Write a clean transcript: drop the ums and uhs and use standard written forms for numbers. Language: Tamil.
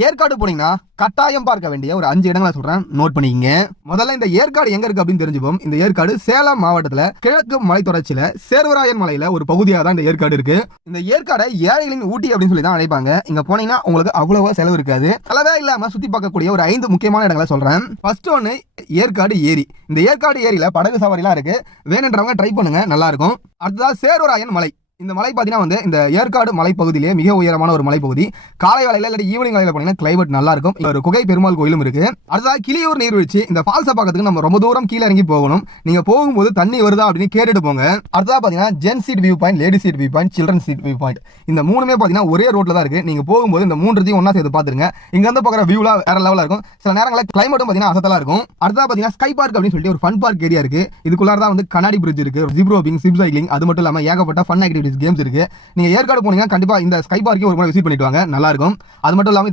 ஏற்காடு போனீங்கன்னா கட்டாயம் பார்க்க வேண்டிய ஒரு 5 இடங்களை சொல்றேன், நோட் பண்ணிக்கங்க. முதல்ல இந்த ஏற்காடு எங்க இருக்கு அப்படின்னு தெரிஞ்சுப்போம். இந்த ஏற்காடு சேலம் மாவட்டத்துல கிழக்கு மலைத்தொடர்ச்சியில சேர்வராயன் மலையில ஒரு பகுதியாக தான் இந்த ஏற்காடு இருக்கு. இந்த ஏற்காடை ஏழைகளின் ஊட்டி அப்படின்னு சொல்லி தான் அழைப்பாங்க. இங்க போனீங்கன்னா உங்களுக்கு அவ்வளவா செலவு இருக்காது. செலவே இல்லாம சுத்தி பார்க்கக்கூடிய ஒரு 5 முக்கியமான இடங்களை சொல்றேன். ஃபர்ஸ்ட் ஒன்னு ஏற்காடு ஏரி. இந்த ஏற்காடு ஏரியில படகு சவாரிலாம் இருக்கு. வேணுன்றவங்க ட்ரை பண்ணுங்க, நல்லா இருக்கும். அடுத்ததா சேர்வராயன் மலை. இந்த மலை பார்த்தீங்கன்னா இந்த ஏற்காடு மலைப்பகுதியிலே மிக உயரமான ஒரு மலைப்பகுதி. காலை வேலையில இல்லாட்டி ஈவினிங் வேலையில போனீங்கன்னா கிளைமேட் நல்லா இருக்கும். ஒரு குகை பெருமாள் கோயிலும் இருக்கு. அடுத்ததா கிளியூர் நீர்வீழ்ச்சி. இந்த ஃபால்ஸை பார்க்கறதுக்கு நம்ம ரொம்ப தூரம் கீழே இறங்கி போகணும். நீங்க போகும்போது தண்ணி வருதா அப்படின்னு கேட்டுட்டு போங்க. அடுத்ததா பாத்தீங்கன்னா gents seat view point, lady seat view point, children seat view point. இந்த மூணுமே பாத்தீங்கன்னா ஒரே ரோட்ல தான் இருக்கு. நீங்க போகும்போது இந்த மூன்றையும் ஒன்னா சேர்த்து பாத்துருங்க. இங்க இருந்து பார்க்குற வியூலாம் வேற லெவலா இருக்கும். சில நேரங்களில் கிளைமேட்டும் பாத்தீங்கன்னா அசத்தலா இருக்கும். அடுத்ததா பாத்தீங்கன்னா ஸ்கை பார்க் அப்படின்னு சொல்லிட்டு ஒரு ஃபன் பார்க் ஏரியா இருக்கு. இதுக்குள்ளார தான் கண்ணாடி பிரிட்ஜ் இருக்கு, ஜிப் ரோப்பிங், சிப் சைக்கிளிங், அது மட்டும் இல்லாம ஏகப்பட்ட ஃபன் ஆக்டிவிட்டிஸ் கேம்ஸ் இருக்கு. நீங்க ஏற்காடு போனீங்கன்னா கண்டிப்பா இந்த ஸ்கை பார்க்கையும் ஒரு முறை விசிட் பண்ணிட்டு வாங்க, நல்லா இருக்கும். அது மட்டும் இல்லாம